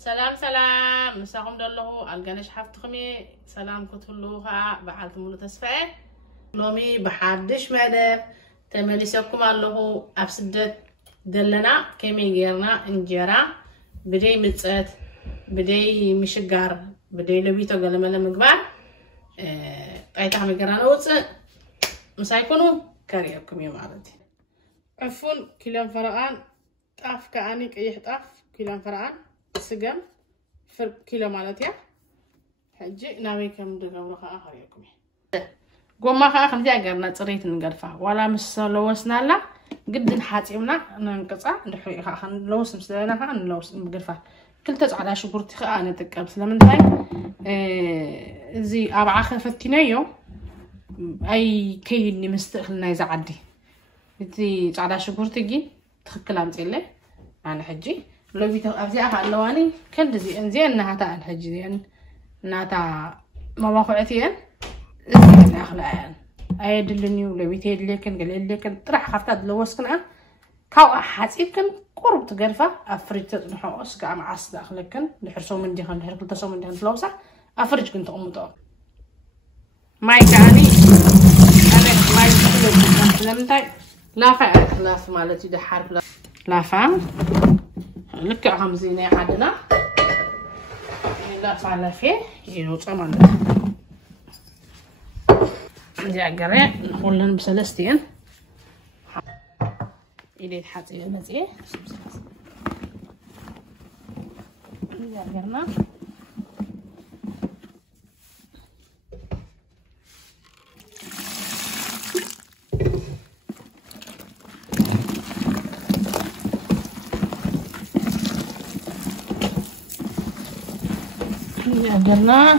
سلام سلام مساكم دلو الجنش حفتكمي سلام كتلوها بعد مولو تسفعه لومي بحدش مدف تمليسكم الله أبسدت دلنا كمي غيرنا انجرا بدي متصات بدي مشجار بدي لبيتو قلما لمقبال طايتها مقرانا وص مسايكونو كاريبكم يا معرضي عفون كيلان فرقان طاف كأني كيح طاف كيلان فرقان سجم فرق كيلو مالتيا حجي ناوي كم دقوا لها آخر يكمي قوم ما خا خمسة أجرنا تصريت نقرفها ولا مس لوسنا لا قد نحاتيمنا ننقطع نحوي خا خن لوس مسلنا خا نلوس نقرفها كل تجعل شكرتي خا أنا تكبس لمن تاي زي أربعة خفتينيو أي كيني مستقلنا يزعدي زي تجعل شكرتي جي تخكلام تيله أنا حجي لو بيتو أبزي أخلواني كنت زي إنها تا الحج زين إنها تا ما باخذتين زين أخلان أيد اللي لو بيتيد لكن قليل لكن راح خفت لوس كنا كاو حاسيب كن قرب تقرفه أفرج نحوس كأم عصد أخلكن نحرسو من دهن نحرق تسو من دهن فلوسة أفرج كنت أمطو ما يكاني أنا ما يكلم لمتى لا فعل لا مالتي ده حرف لا فهم لك عم زينة عدنا لا فعل فيه ينوت أمان دي أجري نقول لنا بسلستين إلى حتى إلى مزيه دي أجرنا أجرنا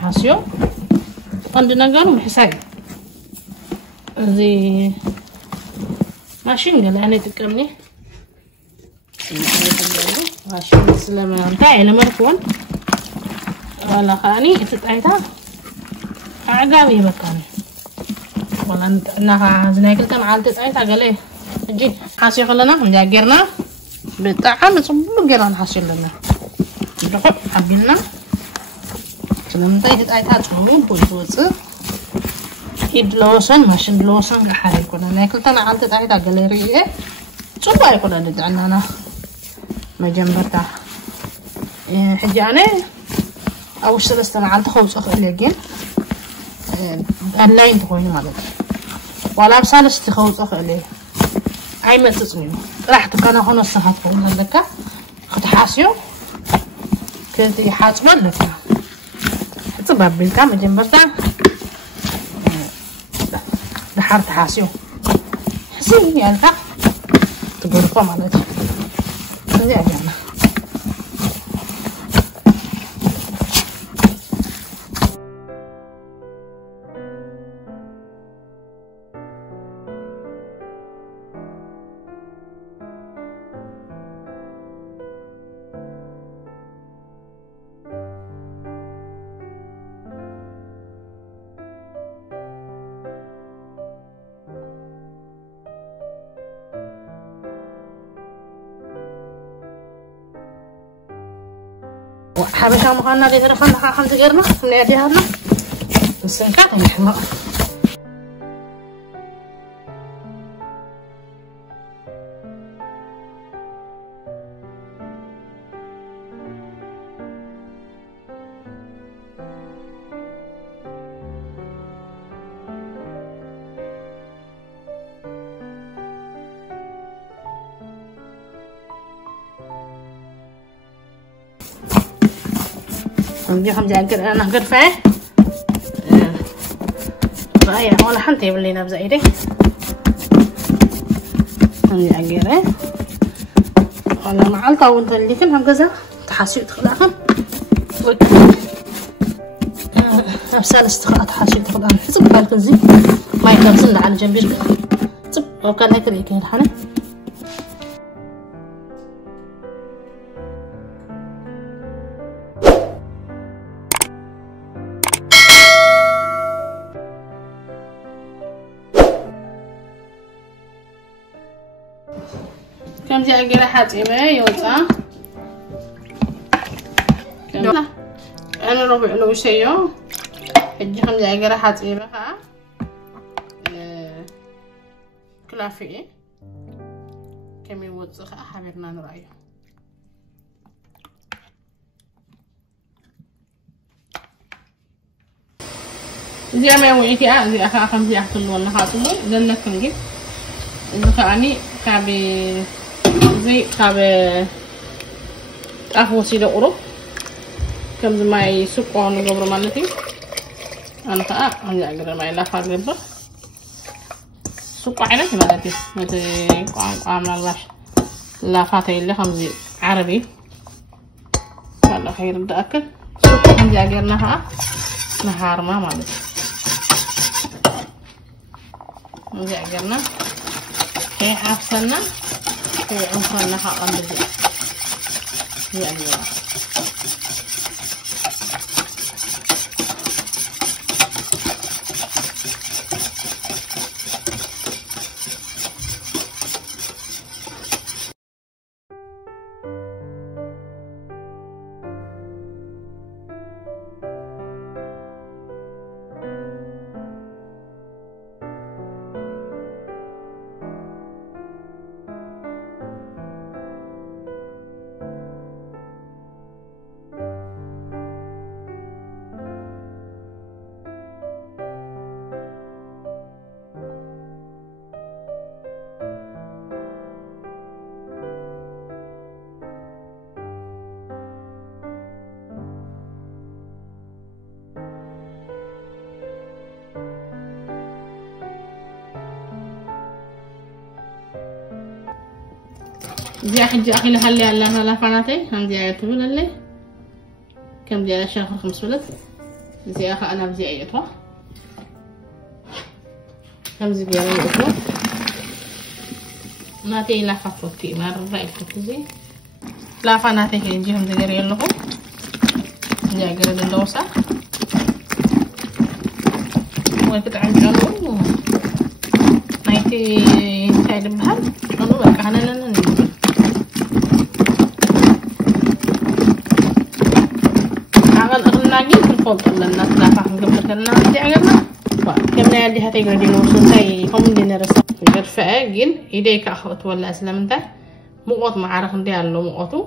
حاسيو عندنا قالوا محساج زي ماشين قال أنا تكمني ماشين سلامة انتهي لما ركون ولا خاني تتعيتها عقابي بكاني ولا أنها زناكل كان عالت تتعيتها قال إيه جي حاسيو خلنا مجاجرنا بتاعها مصبوب جيران حاسيو لنا دخل حبينا لما تيجي تايتها تسمو بويتوز يدلوسن ماشين دلوسن كحاجة كنا ناكل تنا عالت تايتها جاليريه شو باي كنا ندعنا أنا ما جنبتها حجاني أو سلسلة عالت خوص أخليجين اللين تقولي مالك ولا بسالس تخوص أخليه أي ما تصميم راح تكون هنا الصحة تقول لك خد حاسيو كنت يحاسب لك تباب بالكام جنبتها دحرت حاسيو حسين يعني تقول لكم على هذا أجمع حبشة مخنا اللي ترخنا خمسة غيرنا من أديها لنا السنكات نحن دي خمسة أجر أنا قرفة رأيه ولا حنتي باللي نبزة إيدي خمسة أجر ولا معلقة وانت اللي كن هم جزء تحاسيب تخلقهم نفسها استخلاء تحاسيب تخلقهم حسب بالك زي ما يكبسن على جنبي طب لو كان هيك اللي كان الحين كم جاء جرا حاتمه يوتا أنا ربع له شيء حجي خمسة أجرا حاطيبها كلافي كم يوصخ حبيبنا نرأيه زي ما وعيتي زي أخا خمسة أحسن ولا حاطمه زلنا كنجيب إذا كأني كابي زي كابي أخو سيدا أورو كم زماي سوق وانو قبر مالتي أنا كأ أنا أقدر ما إلا فار قبر سوق عينك مالتي متى عامل باش لا فاتي اللي خمسة عربي والله خير بدأ أكل سوق خمسة أجرناها نهار ما مالتي خمسة أجرنا كي عفسنا كي عفسنا حقا بدي يعني زي حجي أخي لهالي على لا فناتي هم زي أيتو للي كم زي شهر 5 ولد زي أخي أنا بزي أيتو كم زي بيا أيتو ما تي لا فاتوتي ما رأيت كتزي لا فناتي كيجي هم زي غير لهم زي غير الدوسة وكتعب جالو نايتي هاي بهال أنا بقى أنا لنا lagi terkop lana kenapa nggak terkenal dia agaknya pak kemana dia hati gadi nusun هم دينا رسم غير فاجن إيديك أخوات ولا أسلم أنت مقط معرخ ندي على مقطو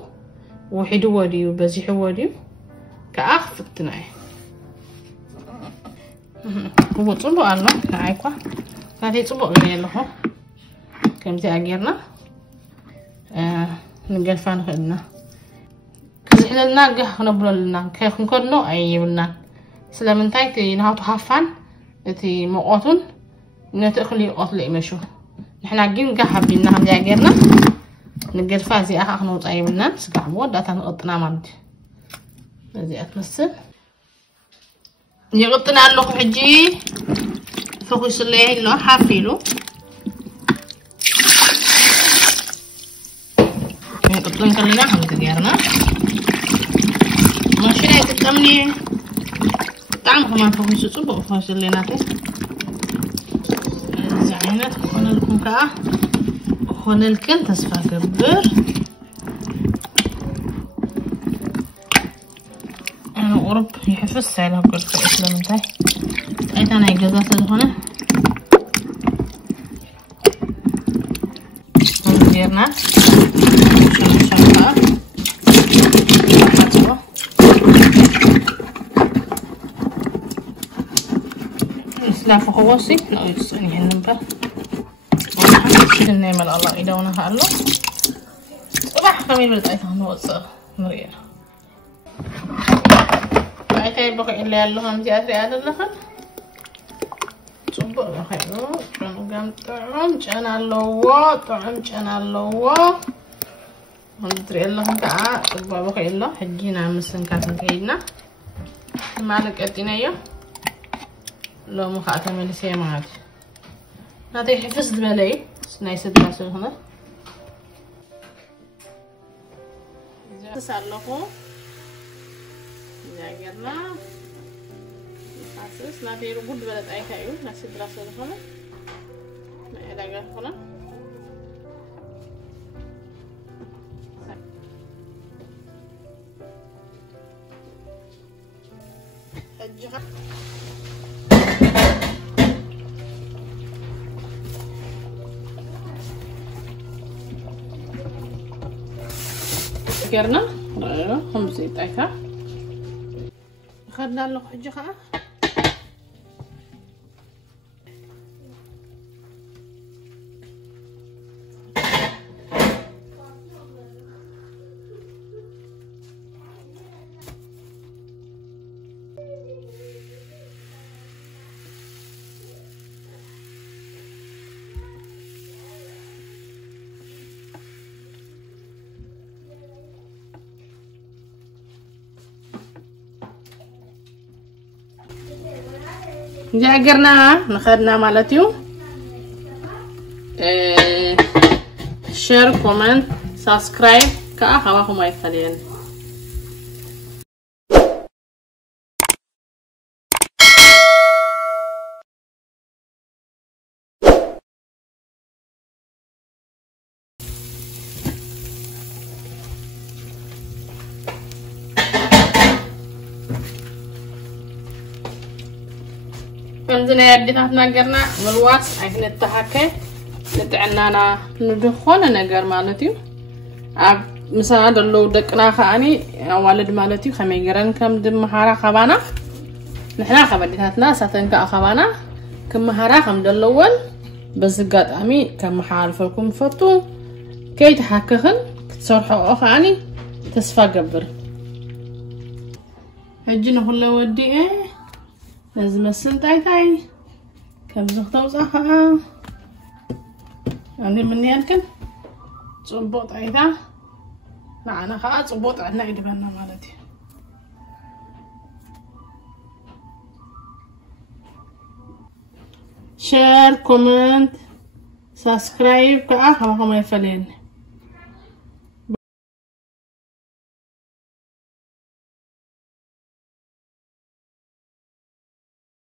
وحدو وديو بزيح وديو كأخ في التناي هو تصبو الله كعيقة كاتي تصبو غير له كم زي أجرنا نقل فان خدنا كذا لنا جه نبرر لنا كيف نكرنو أي لنا سلام أنتي تي نهاتو حفان تي مقطون نتأخلي أطلع مشو نحنا جين جه حبينا هم زي أجرنا نقل فازي أخ نوت أي لنا سكح بود أتان قطنا مند زي أتمثل يقطنا له حجي فوكس اللي له حافيلو يقطن كلنا هم تجارنا ماشي لا تتمني طعم كمان فوكس صبو فوكس اللي ناتي زعينات هون لكم كا هون الكل تصفى كبر أنا قرب يحفظ سعيلها كل كأسلام انتهي أيضا أنا إجازات هنا ونزيرنا شمشمها حطوة إسلاف خوصي لا يتسعني هنبه ونحن نعمل الله إذا ونها الله صباح خميل بلد أيضا نوصل مرير أيتها بقى اللي اللهم زيادة هذا اللخن صبر خيرو كانوا قام طعم كان اللوا طعم كان اللوا هندري اللهم كا صبر بقى الله حجينا مسن كاتن كيدنا مالك أتينايا لو مخاطم اللي سيمات هذا حفظ بلاي نايس الدراسة هنا تسألكم جاكرنا خاصس ناتي رغود بلد أي كايو ناسي دراسة هنا ما إلاقة هنا حجها كرنا خمسة طيفة خدنا له حجها جاكرنا نخدنا مالتيو شير كومنت سبسكرايب كأخواكم ما يفعلين كمزنا يدينا نقرنا ملواس عشان التحكي نتعنانا ندخل نقر مالتيو عب مساعد اللو دقنا خاني والد مالتيو خميجرن كم دم مهارة خبانا نحنا خبرتنا ساتن كأخبانا كم مهارة خم دلول بس قد أمي كم محارف لكم فتو كي تحكخن تصرحوا أخاني تصفى قبر هجينا كل ودي إيه لازم السنتاي تاي كم زختو صحة عندي مني يمكن صبوط عيدا معنا خلاص صبوط عندنا يدبنا مالتي شير كومنت سبسكرايب كأخوكم يفعلين